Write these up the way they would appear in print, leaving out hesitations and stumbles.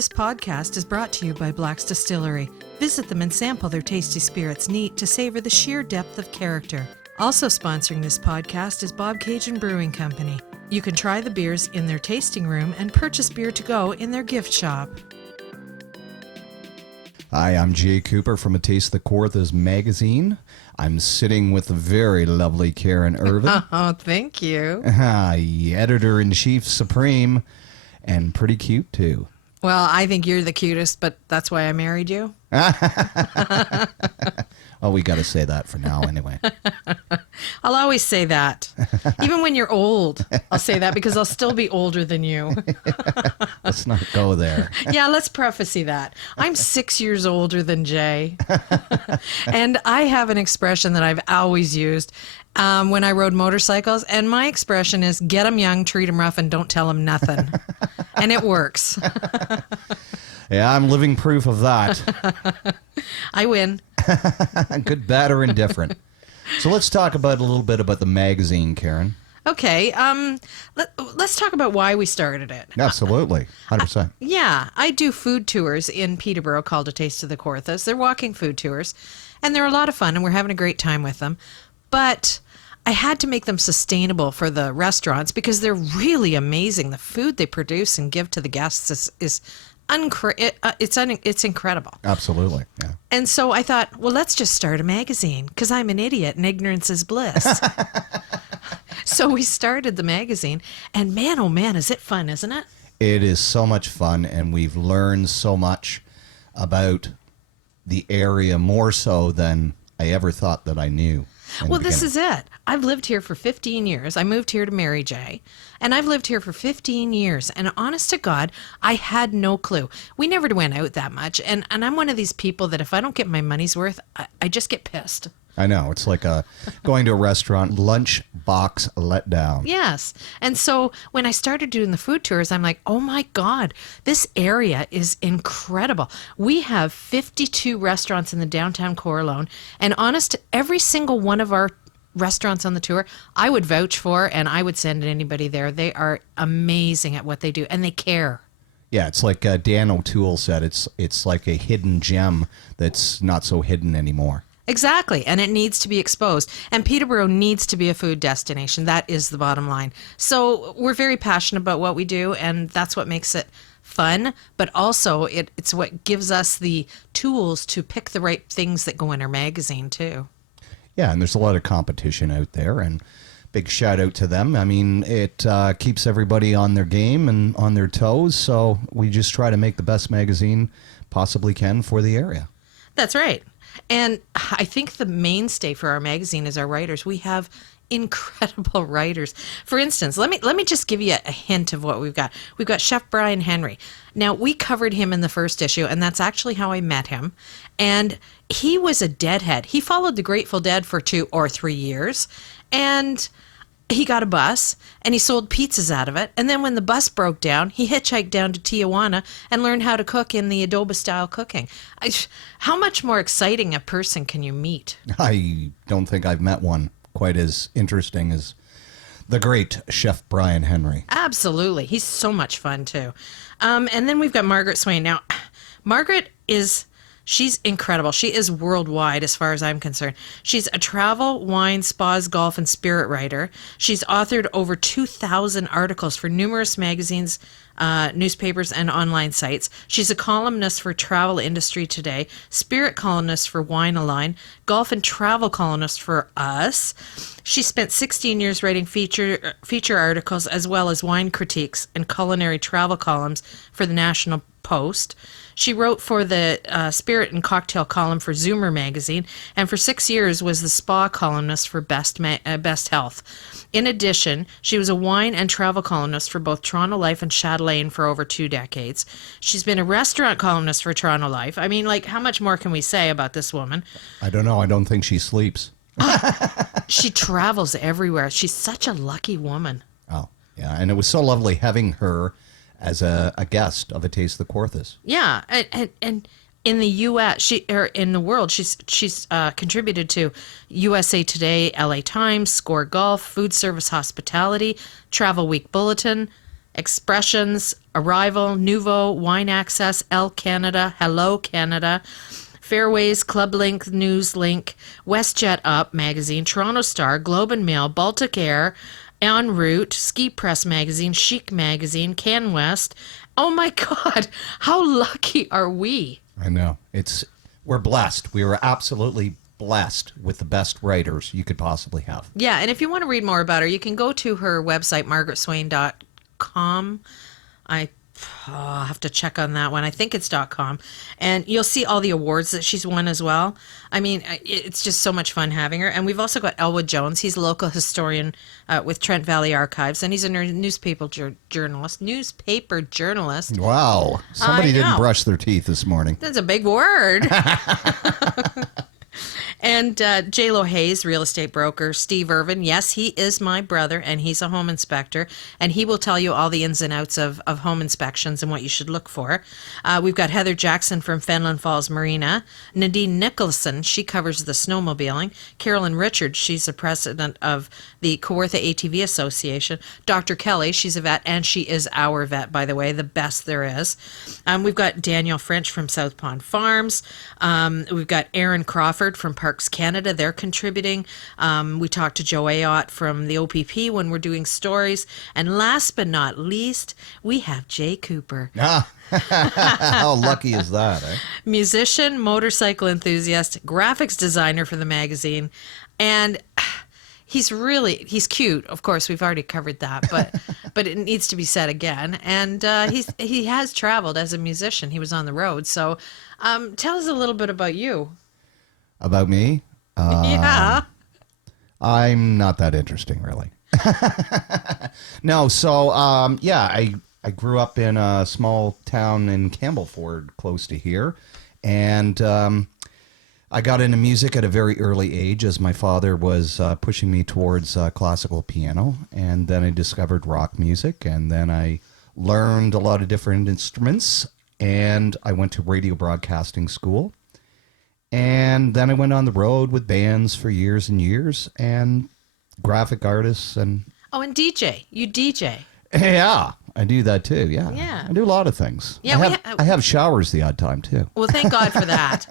This podcast is brought to you by Black's Distillery. Visit them and sample their tasty spirits neat to savor the sheer depth of character. Also sponsoring this podcast is Bob Cajun Brewing Company. You can try the beers in their tasting room and purchase beer to go in their gift shop. Hi, I'm Jay Cooper from A Taste of the Kawarthas magazine. I'm sitting with the very lovely Karen Irvin. Oh, thank you. Editor-in-Chief Supreme, and pretty cute, too. Well, I think you're the cutest, but that's why I married you. Well, we got to say that for now anyway. I'll always say that. Even when you're old, I'll say that because I'll still be older than you. Let's not go there. Yeah, let's preface that. I'm 6 years older than Jay. And I have an expression that I've always used when I rode motorcycles. And my expression is, get them young, treat them rough, and don't tell them nothing. And it works. Yeah, I'm living proof of that. I win. Good, bad, or indifferent. So let's talk about a little bit about the magazine, Karen. Okay, let's talk about why we started it. Absolutely, 100%. Yeah, I do food tours in Peterborough called A Taste of the Kawarthas. They're walking food tours, and they're a lot of fun, and we're having a great time with them. But I had to make them sustainable for the restaurants because they're really amazing. The food they produce and give to the guests is it's incredible. Absolutely, yeah. And so I thought, well, let's just start a magazine because I'm an idiot and ignorance is bliss. So we started the magazine, and man, oh man, is it fun, isn't it? It is so much fun, and we've learned so much about the area, more so than I ever thought that I knew. Well, this is it. I've lived here for 15 years. I moved here to marry Jay, and I've lived here for 15 years. And honest to God, I had no clue. We never went out that much. And I'm one of these people that if I don't get my money's worth, I just get pissed. I know. It's like going to a restaurant, lunch box let down. Yes. And so when I started doing the food tours, I'm like, oh my God, this area is incredible. We have 52 restaurants in the downtown core alone. And honest, every single one of our restaurants on the tour, I would vouch for, and I would send anybody there. They are amazing at what they do, and they care. Yeah, it's like Dan O'Toole said, it's like a hidden gem that's not so hidden anymore. Exactly, and it needs to be exposed. And Peterborough needs to be a food destination. That is the bottom line. So we're very passionate about what we do, and that's what makes it fun, but also it's what gives us the tools to pick the right things that go in our magazine, too. Yeah, and there's a lot of competition out there, and big shout out to them. I mean, it keeps everybody on their game and on their toes, so we just try to make the best magazine possibly can for the area. That's right. And I think the mainstay for our magazine is our writers. We have incredible writers. For instance, let me just give you a hint of what we've got. We've got Chef Brian Henry. Now, we covered him in the first issue, and that's actually how I met him. And he was a deadhead. He followed the Grateful Dead for 2 or 3 years, and he got a bus, and he sold pizzas out of it. And then when the bus broke down, he hitchhiked down to Tijuana and learned how to cook in the adobe-style cooking. How much more exciting a person can you meet? I don't think I've met one quite as interesting as the great Chef Brian Henry. Absolutely. He's so much fun, too. And then we've got Margaret Swain. Now, Margaret she's incredible. She is worldwide as far as I'm concerned. She's a travel, wine, spas, golf, and spirit writer. She's authored over 2,000 articles for numerous magazines, newspapers, and online sites. She's a columnist for Travel Industry Today, spirit columnist for Wine Align, golf and travel columnist for Us. She spent 16 years writing feature articles as well as wine critiques and culinary travel columns for the National Post. She wrote for the Spirit and Cocktail column for Zoomer magazine, and for 6 years was the spa columnist for Best Health. In addition, she was a wine and travel columnist for both Toronto Life and Chatelaine for over 2 decades. She's been a restaurant columnist for Toronto Life. I mean, like, how much more can we say about this woman? I don't know. I don't think she sleeps. She travels everywhere. She's such a lucky woman. Oh, yeah. And it was so lovely having her as a guest of A Taste of the Kawarthas. Yeah, and in the U.S., in the world, she's contributed to USA Today, LA Times, Score Golf, Food Service Hospitality, Travel Week Bulletin, Expressions, Arrival, Nouveau, Wine Access, Elle Canada, Hello Canada, Fairways, Club Link, Newslink, WestJet Up magazine, Toronto Star, Globe and Mail, Baltic Air, En Route, Ski Press magazine, Chic magazine, Can West. Oh my God, how lucky are we? I know. We're blessed. We were absolutely blessed with the best writers you could possibly have. Yeah, and if you want to read more about her, you can go to her website, margaretswain.com. I'll have to check on that one. I think it's .com. And you'll see all the awards that she's won as well. I mean, it's just so much fun having her. And we've also got Elwood Jones. He's a local historian with Trent Valley Archives, and he's a newspaper journalist. Wow. Somebody didn't brush their teeth this morning. That's a big word. And J-Lo Hayes, real estate broker. Steve Irvin, yes, he is my brother, and he's a home inspector, and he will tell you all the ins and outs of home inspections and what you should look for. We've got Heather Jackson from Fenland Falls Marina. Nadine Nicholson, she covers the snowmobiling. Carolyn Richards, she's the president of the Kawartha ATV Association. Dr. Kelly, she's a vet, and she is our vet, by the way, the best there is. We've got Danielle French from South Pond Farms. We've got Aaron Crawford from Parks Canada. They're contributing. We talked to Joe Ayotte from the OPP when we're doing stories. And last but not least, we have Jay Cooper. How lucky is that, eh? Musician, motorcycle enthusiast, graphics designer for the magazine. And he's cute. Of course, we've already covered that, but it needs to be said again. And he has traveled as a musician. He was on the road. So tell us a little bit about you. About me? Yeah. I'm not that interesting, really. No, so, I grew up in a small town in Campbellford, close to here, and I got into music at a very early age as my father was pushing me towards classical piano, and then I discovered rock music, and then I learned a lot of different instruments, and I went to radio broadcasting school. And then I went on the road with bands for years and years, and graphic artists and... Oh, and DJ. You DJ. Yeah, I do that too, yeah. Yeah. I do a lot of things. Yeah, I have showers the odd time too. Well, thank God for that.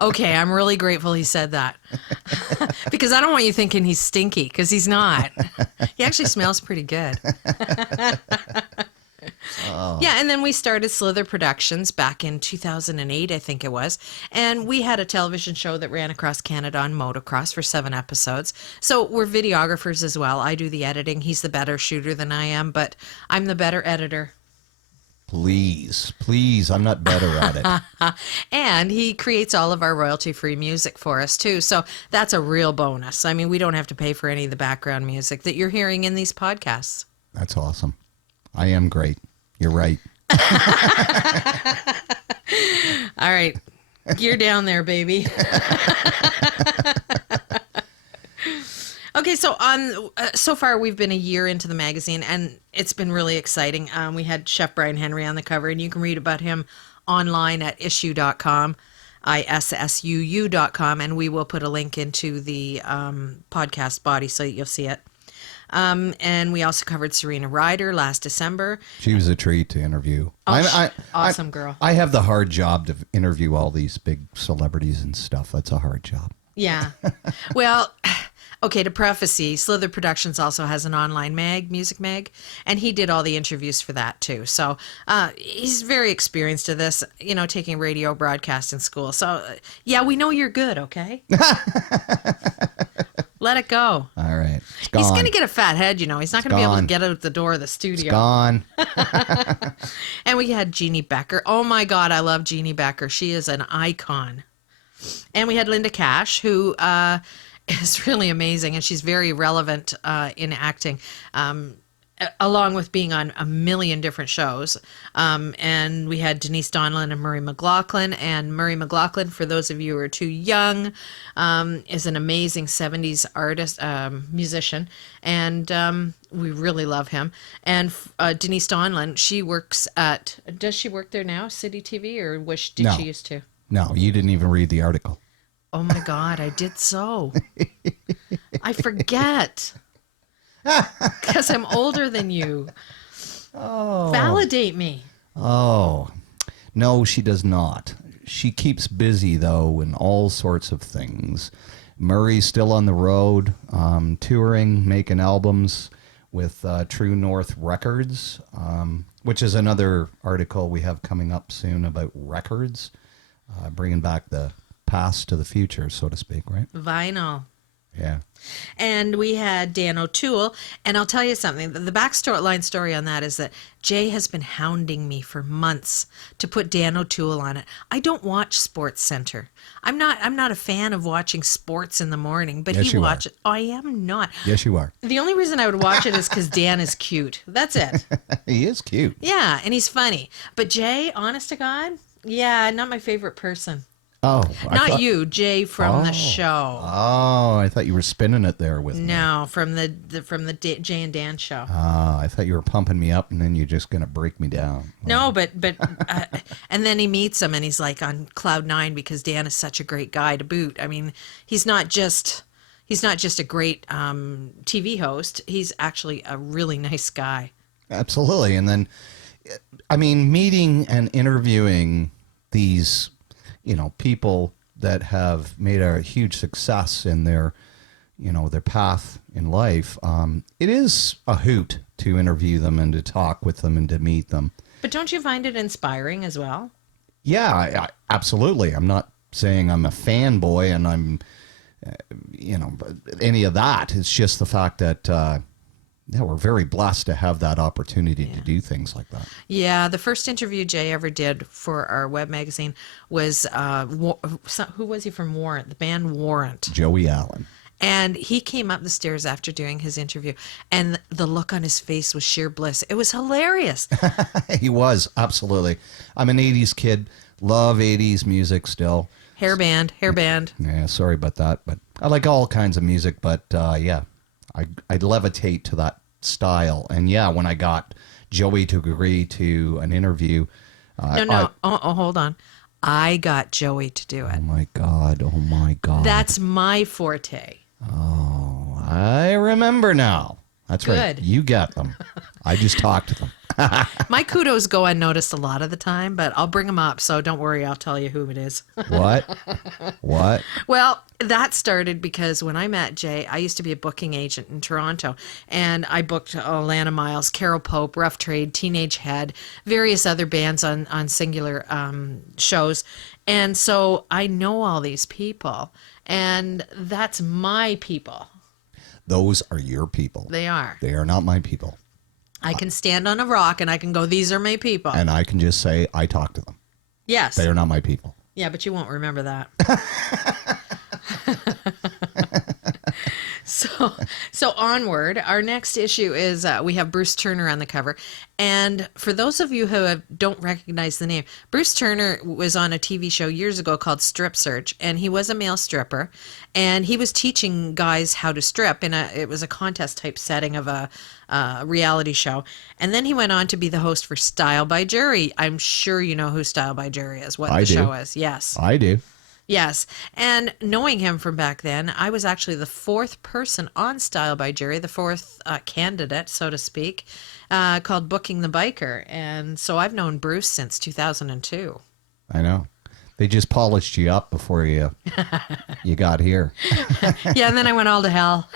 Okay, I'm really grateful he said that. Because I don't want you thinking he's stinky, because he's not. He actually smells pretty good. Oh. Yeah, and then we started Slither Productions back in 2008, I think it was. And we had a television show that ran across Canada on motocross for 7 episodes. So we're videographers as well. I do the editing. He's the better shooter than I am, but I'm the better editor. Please, I'm not better at it. And he creates all of our royalty-free music for us, too. So that's a real bonus. I mean, we don't have to pay for any of the background music that you're hearing in these podcasts. That's awesome. I am great. You're right. All right. Gear down there, baby. Okay, so so far we've been a year into the magazine, and it's been really exciting. We had Chef Brian Henry on the cover, and you can read about him online at issue.com, ISSUU.com, and we will put a link into the podcast body so that you'll see it. And we also covered Serena Ryder last December. She was a treat to interview. Awesome girl. I have the hard job to interview all these big celebrities and stuff. That's a hard job. Yeah. Well, okay, to preface, Slither Productions also has an online music mag, and he did all the interviews for that too. So he's very experienced at this, taking radio broadcast in school. So yeah, we know you're good, okay? Let it go. All right. It's gone. He's going to get a fat head, He's not going to be able to get out the door of the studio. It's gone. And we had Jeannie Becker. Oh, my God, I love Jeannie Becker. She is an icon. And we had Linda Cash, who is really amazing, and she's very relevant in acting, along with being on a million different shows. And we had Denise Donlan and Murray McLaughlin. And Murray McLaughlin, for those of you who are too young, is an amazing 70s artist, musician. And we really love him. And Denise Donlan, does she work there now, City TV, or did she used to? No, you didn't even read the article. Oh my God, I did so. I forget. Because I'm older than you. Oh. Validate me. Oh. No, she does not. She keeps busy, though, in all sorts of things. Murray's still on the road, touring, making albums with True North Records, which is another article we have coming up soon about records, bringing back the past to the future, so to speak, right? Vinyl. Yeah. And we had Dan O'Toole. And I'll tell you something. The backstory story on that is that Jay has been hounding me for months to put Dan O'Toole on it. I don't watch Sports Center. I'm not a fan of watching sports in the morning, but Yes, he you watches. I am not. Yes, you are. The only reason I would watch it is because Dan is cute. That's it. He is cute. Yeah, and he's funny. But Jay, honest to God, yeah, not my favorite person. Oh. Not you, Jay from the show. Oh, I thought you were spinning it there with me. No, from the Jay and Dan show. I thought you were pumping me up and then you're just going to break me down. No, but and then he meets him and he's like on cloud nine because Dan is such a great guy to boot. I mean, he's not just a great TV host. He's actually a really nice guy. Absolutely. And then, I mean, meeting and interviewing these, people that have made a huge success in their path in life. It is a hoot to interview them and to talk with them and to meet them. But don't you find it inspiring as well? Yeah, absolutely. I'm not saying I'm a fanboy and I'm, any of that. It's just the fact that, we're very blessed to have that opportunity to do things like that. Yeah, the first interview Jay ever did for our web magazine was, who was he from Warrant? The band Warrant. Joey Allen. And he came up the stairs after doing his interview, and the look on his face was sheer bliss. It was hilarious. He was, absolutely. I'm an 80s kid. Love 80s music still. Hair band. Yeah, sorry about that. But I like all kinds of music. But yeah, I levitate to that style. And yeah, when I got Joey to agree to an interview. Hold on. I got Joey to do it. Oh my God. That's my forte. Oh, I remember now. That's right. Good. You got them. I just talked to them. My kudos go unnoticed a lot of the time, but I'll bring them up, so don't worry, I'll tell you who it is. What? Well, that started because when I met Jay, I used to be a booking agent in Toronto, and I booked Lana Miles, Carol Pope, Rough Trade, Teenage Head, various other bands on singular shows. And so I know all these people, and that's my people. Those are your people. They are. They are not my people. I can stand on a rock and I can go, these are my people. And I can just say, I talked to them. Yes. They are not my people. Yeah, but you won't remember that. So onward, our next issue is we have Bruce Turner on the cover. And for those of you who don't recognize the name, Bruce Turner was on a TV show years ago called Strip Search, and he was a male stripper, and he was teaching guys how to strip it was a contest type setting of a reality show. And then he went on to be the host for Style by Jury. I'm sure you know who Style by Jury is, what the show is. Yes. I do. Yes. And knowing him from back then, I was actually the fourth person on Style by Jury, the fourth candidate, so to speak, called Booking the Biker. And so I've known Bruce since 2002. I know. They just polished you up before you got here. Yeah, and then I went all to hell.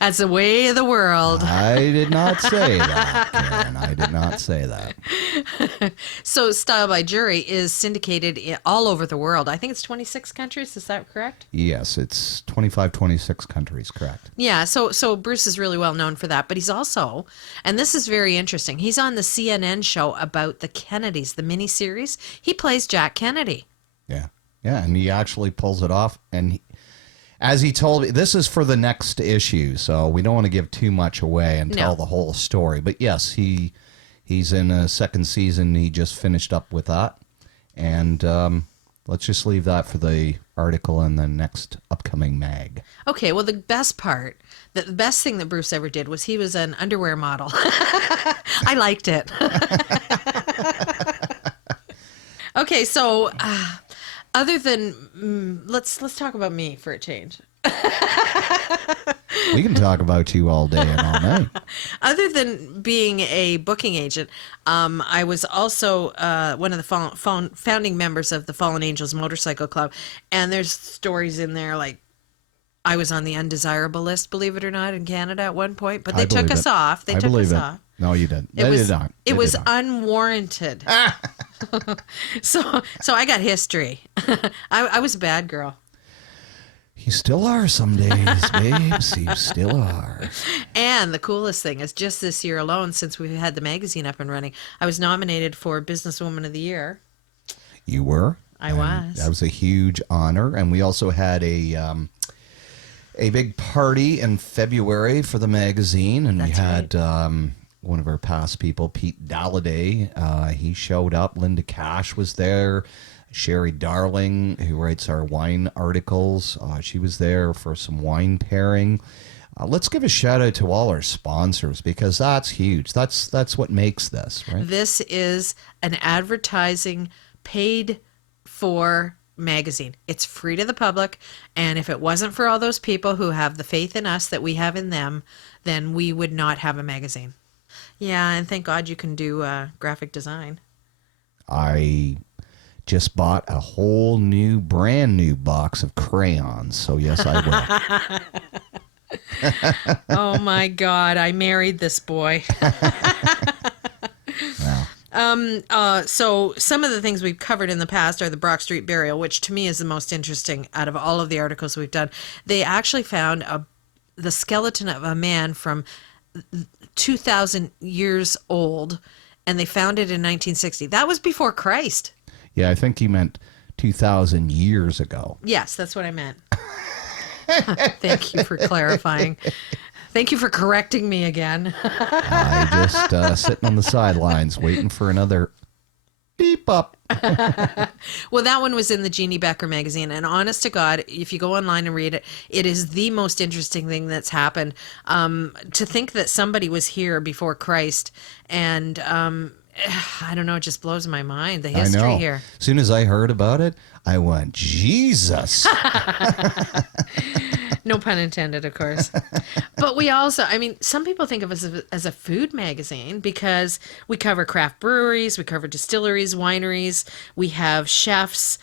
That's the way of the world. I did not say that, Karen. I did not say that. So Style by Jury is syndicated all over the world. I think it's 26 countries. Is that correct? Yes, it's 25, 26 countries, correct. Yeah, so Bruce is really well known for that. But he's also, and this is very interesting, he's on the CNN show about the Kennedys, the miniseries. He plays Jack Kennedy. Yeah. Yeah, and he actually pulls it off. And as he told me, this is for the next issue, so we don't want to give too much away and tell the whole story. But yes, he's in a second season. He just finished up with that. And let's just leave that for the article in the next upcoming mag. Okay, well, the best thing that Bruce ever did was he was an underwear model. I liked it. Okay, so other than let's talk about me for a change. We can talk about you all day and all night. Other than being a booking agent, I was also one of the founding members of the Fallen Angels Motorcycle Club. And there's stories in there like I was on the undesirable list, believe it or not, in Canada at one point. But they took us off. They took us off. No, you didn't. It was, did not. It was unwarranted. So I got history. I was a bad girl. You still are some days, babes. You still are. And the coolest thing is just this year alone, since we've had the magazine up and running, I was nominated for Businesswoman of the Year. You were? I was. That was a huge honor. And we also had a big party in February for the magazine. And we had one of our past people, Pete Dalladay. He showed up. Linda Cash was there. Sherry Darling, who writes our wine articles, she was there for some wine pairing. Let's give a shout out to all our sponsors because that's huge. That's what makes this, right? This is an advertising paid for magazine. It's free to the public, and if it wasn't for all those people who have the faith in us that we have in them, then we would not have a magazine. Yeah, and thank God you can do graphic design. I just bought a whole brand new box of crayons. So yes, I will. Oh my God, I married this boy. Wow. So some of the things we've covered in the past are the Brock Street burial, which to me is the most interesting out of all of the articles we've done. They actually found the skeleton of a man from 2,000 years old, and they found it in 1960. That was before Christ. Yeah, I think he meant 2,000 years ago. Yes, that's what I meant. Thank you for clarifying. Thank you for correcting me again. I just sitting on the sidelines waiting for another beep up. Well, that one was in the Jeannie Becker magazine. And honest to God, if you go online and read it, it is the most interesting thing that's happened. To think that somebody was here before Christ and... I don't know. It just blows my mind, the history here. As soon as I heard about it, I went, Jesus. No pun intended, of course. But we also, some people think of us as a food magazine because we cover craft breweries, we cover distilleries, wineries, we have chefs,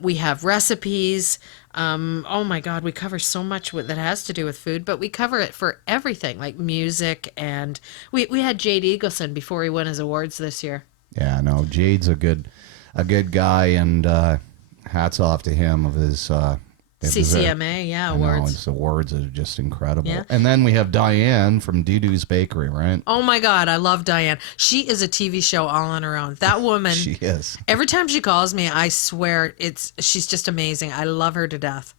we have recipes. Oh my God, we cover so much that has to do with food, but we cover it for everything, like music, and we had Jade Eagleson before he won his awards this year. Yeah, no, Jade's a good guy, and hats off to him of his CCMA, awards. His awards are just incredible. Yeah. And then we have Diane from Dudu's Bakery, right? Oh my God, I love Diane. She is a TV show all on her own. That woman. She is. Every time she calls me, I swear she's just amazing. I love her to death.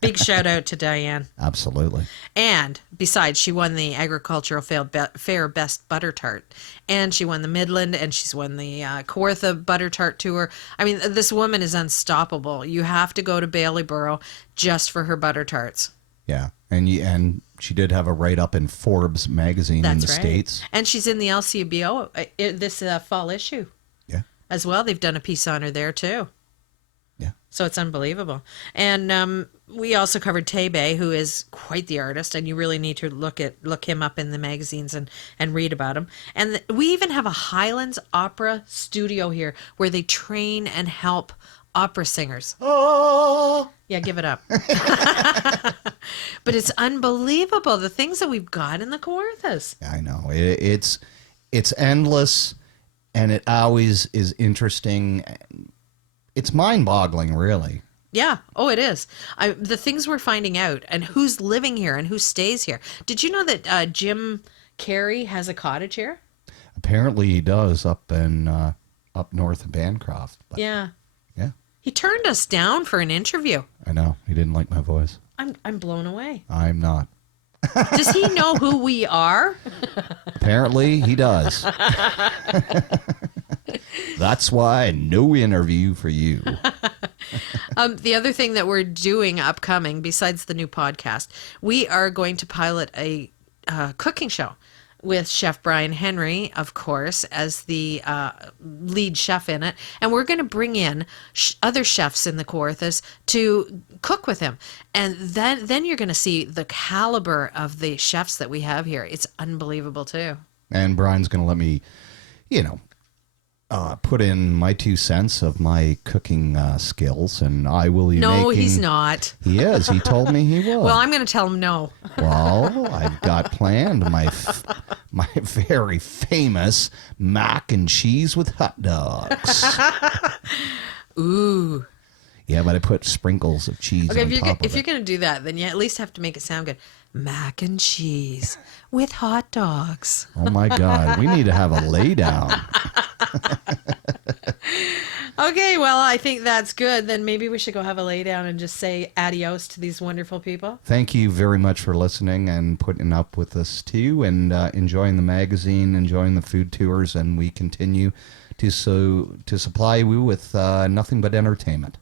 Big shout out to Diane. Absolutely. And besides, she won the Agricultural Fair Best Butter Tart. And she won the Midland, and she's won the Kawartha Butter Tart Tour. This woman is unstoppable. You have to go to Baileyboro just for her butter tarts. Yeah. And she did have a write-up in Forbes magazine in the States. And she's in the LCBO this fall issue. Yeah. As well. They've done a piece on her there, too. Yeah. So it's unbelievable. And we also covered Tebe, who is quite the artist, and you really need to look him up in the magazines and read about him. And we even have a Highlands Opera studio here where they train and help opera singers. Oh! Yeah, give it up. But it's unbelievable, the things that we've got in the Kawarthas. I know. It's endless, and it always is interesting. It's mind-boggling, really. Yeah. Oh, it is. The things we're finding out and who's living here and who stays here. Did you know that Jim Carrey has a cottage here? Apparently he does up north of Bancroft. But Yeah. yeah. He turned us down for an interview. I know. He didn't like my voice. I'm blown away. I'm not. Does he know who we are? Apparently he does. That's why no interview for you. The other thing that we're doing upcoming, besides the new podcast, we are going to pilot a cooking show. with Chef Brian Henry, of course, as the lead chef in it. And we're going to bring in other chefs in the Kawarthas to cook with him. And then you're going to see the caliber of the chefs that we have here. It's unbelievable, too. And Brian's going to let me, you know, put in my 2 cents of my cooking skills, and I will be No, making... he's not. He is. He told me he will. Well, I'm going to tell him no. Well, I've got planned my very famous mac and cheese with hot dogs. Ooh. Yeah, but I put sprinkles of cheese Okay, on top of if it. you're going to do that, then you at least have to make it sound good. Mac and cheese with hot dogs. Oh, my God. We need to have a lay down. Okay, well, I think that's good. Then maybe we should go have a lay down and just say adios to these wonderful people. Thank you very much for listening and putting up with us, too, and enjoying the magazine, enjoying the food tours, and we continue to supply you with nothing but entertainment.